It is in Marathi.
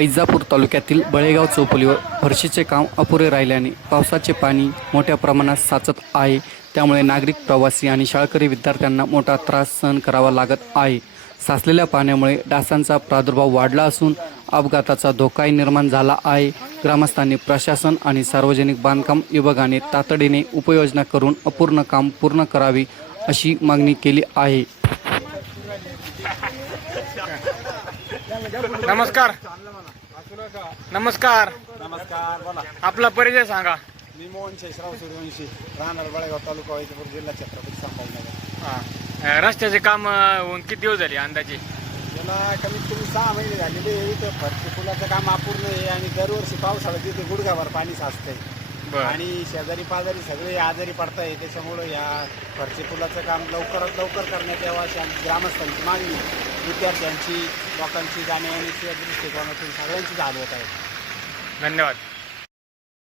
वैजापूर तालुक्यातील बळेगाव चौफुलीवर फरशीचे काम अपुरे राहिल्याने पावसाचे पाणी मोठ्या प्रमाणात साचत आहे. त्यामुळे नागरिक, प्रवासी आणि शाळकरी विद्यार्थ्यांना मोठा त्रास सहन करावा लागत आहे. साचलेल्या पाण्यामुळे डासांचा प्रादुर्भाव वाढला असून अपघाताचा धोकाही निर्माण झाला आहे. ग्रामस्थांनी प्रशासन आणि सार्वजनिक बांधकाम विभागाने तातडीने उपाययोजना करून अपूर्ण काम पूर्ण करावी अशी मागणी केली आहे. नमस्कार. नमस्कार. नमस्कार. बोला. आपला परिचय सांगा. मी मोहन शेषराव सूर्यवंशी, राहणार बळेगाव तालुका वैजापूर जिल्हा छत्रपती संभाजीनगर. रस्त्याचे काम होऊन किती दिवस झाले अंदाजे? त्याला कमीत कमी 6 महिने झालेले. इथं फरशी पुलाचं काम अपूर्ण आहे आणि दरवर्षी पावसाळ्यात तिथे गुडघाभर पाणी साचतंय आणि शेजारी पाजारी सगळे आजारी पडताय. त्याच्यामुळं या फरशी पुलाचं काम लवकरात लवकर करण्यात यावं अशी आमची ग्रामस्थांची मागणी, विद्यार्थ्यांची, लोकांची जाण्या येण्याच्या दृष्टिकोनातून सगळ्यांची झाली होत आहे. धन्यवाद.